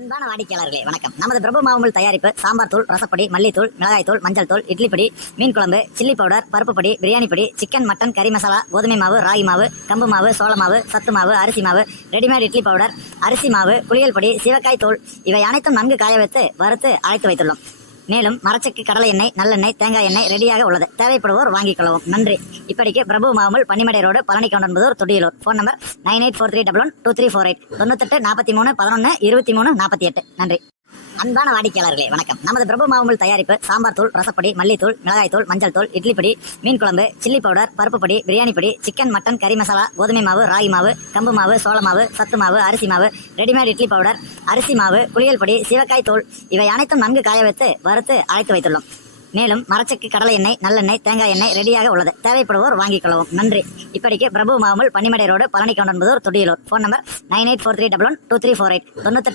அன்பான வாடிக்கையாளர்களே வணக்கம். நமது பிரபு மாவுமில் தயாரிப்பு சாம்பார் தூள், ரசப்பொடி, மல்லித்தூள், மிளகாய் தூள், மஞ்சள் தூள், இட்லி பொடி, மீன் குழம்பு, சில்லி பவுடர், பருப்பு பொடி, பிரியாணி பொடி, சிக்கன், மட்டன், கறி மசாலா, கோதுமை மாவு, ராகி மாவு, கம்பு மாவு, சோள மாவு, சத்து மாவு, அரிசி மாவு, ரெடிமேட் இட்லி பவுடர், அரிசி மாவு, குளியல் பொடி, சீவக்காய் தூள் இவை அனைத்தும் நன்கு காய வைத்து வறுத்து அழைத்து வைத்துள்ளோம். மேலும் மரச்செக்கு, கடலை எண்ணெய், நல்லெண்ணெய், தேங்காய் எண்ணெய் ரெடியாக உள்ளது. தேவைப்படுவோர் வாங்கிக் கொள்ளவும். நன்றி. இப்படிக்கு பிரபு மாவுமில் Pannimadai road, Palani Kavundampudur, Thudiyalur. Phone number 9843112348 98 43 11 23 48. நன்றி. அன்பான வாடிக்கையாளர்களே வணக்கம். நமது பிரபு மாவுமில் தயாரிப்பு சாம்பார் தூள், ரசப்பொடி, மல்லித்தூள், மிளகாய் தூள், மஞ்சள் தூள், இட்லி பொடி, மீன் குழம்பு, சில்லி பவுடர், பருப்பு பொடி, பிரியாணி பொடி, சிக்கன், மட்டன், கறி மசாலா, கோதுமை மாவு, ராகி மாவு, கம்பு மாவு, சோள மாவு, சத்து மாவு, அரிசி மாவு, ரெடிமேட் இட்லி பவுடர், அரிசி மாவு, குளியல் பொடி, சீவக்காய் தூள் இவை அனைத்தும் நன்கு காய வைத்து வறுத்து அழைத்து வைத்துள்ளோம். மேலும் மரச்செக்கு, கடலை எண்ணெய், நல்லெண்ணெய், தேங்காய் எண்ணெய் ரெடியாக உள்ளது. தேவைப்படுவோர் வாங்கிக் கொள்ளவும். நன்றி. இப்படிக்கு பிரபு மாவுமில் Pannimadai road, Palani Kavundampudur, Thudiyalur. Phone number 9843112348 98